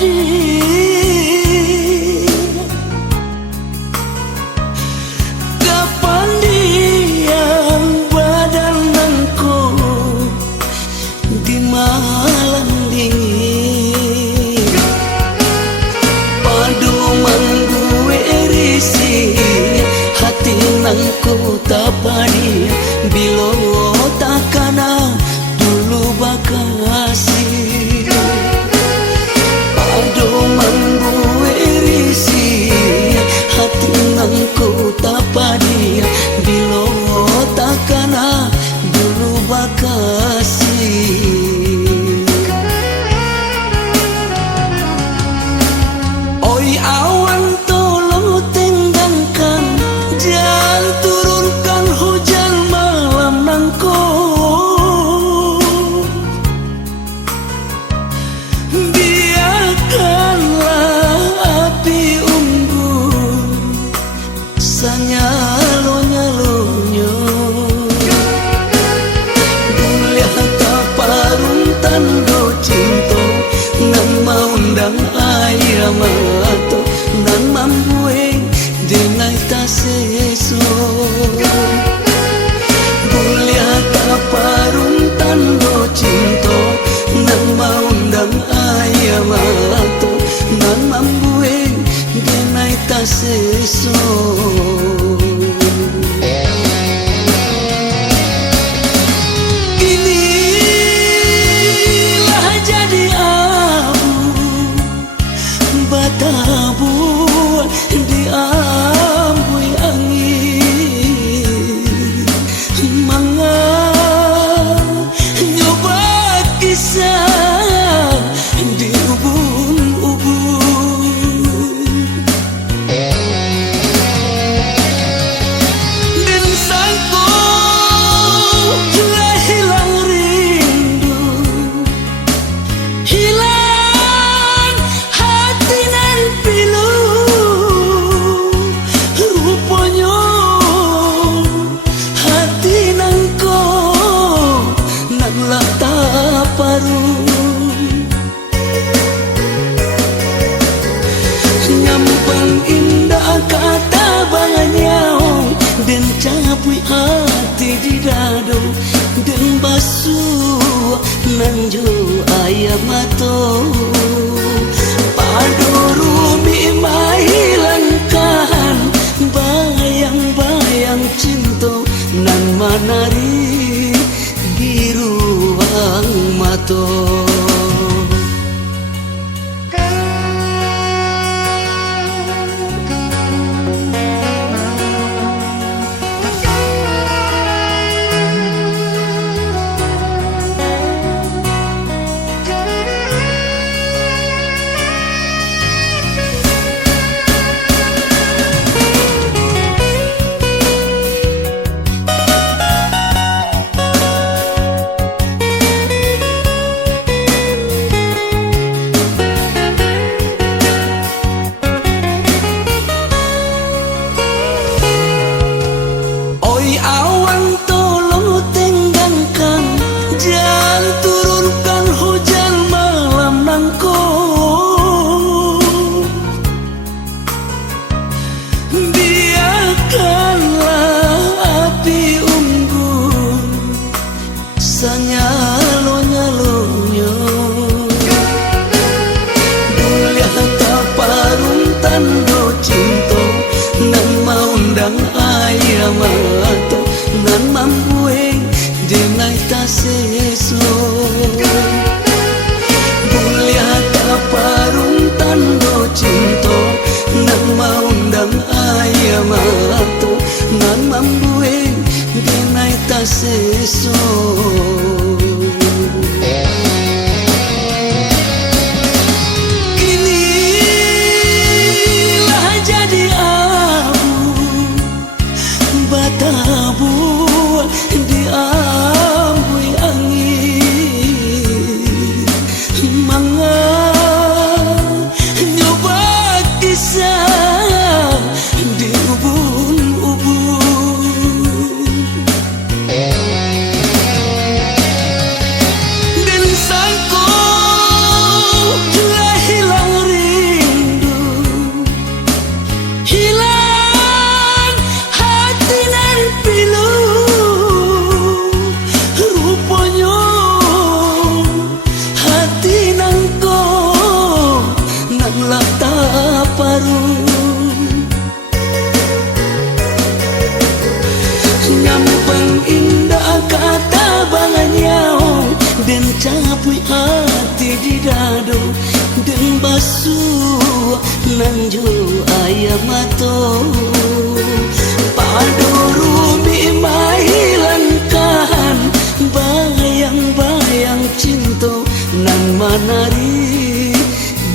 hadir? Kapan dia badanku di malam dingin? Padu manggue risi hati nangku tapani bilo takana dulu bakasi. Padu manggue risi hati nangku tapani bilo takana dulu bakasi. Oi awan tolong tenggankan, jangan turunkan hujan malam nangko. Biarkanlah api unggun sanyalo-nyalonyo. Buliah taparung tando cinta nan maundang ayam atau nan mambueng dengai taseso. Buliah taparung tando cinta nan maundang ayam atau nan mambueng dengai taseso. Inilah jadi abu batabur di ambui angin. Manga nyoba kisah di ubun-ubun. Dan sangko telah hilang rindu, hilang hati nan pilu. Rupanya hati nangko nan lah taparu. Nyampang indah kata banganyaong dan capui hati di dado dan basuh nanjo ayam mato. Padu rumi mahilangkan bayang-bayang cinta nan manari di ruang mato. baru. Nyampang indah kata banganyaong, dan capui hati di dado, dan basuh nanjo ayam mato. Padorumi mahilangkan bayang-bayang cinta nan manari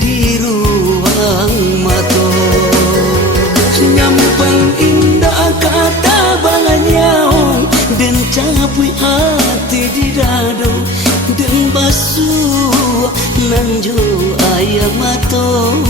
di ruang mato. Nyampang indah kata banganyaong, dan capui hati di dado, dan basuh nanjo ayam mato.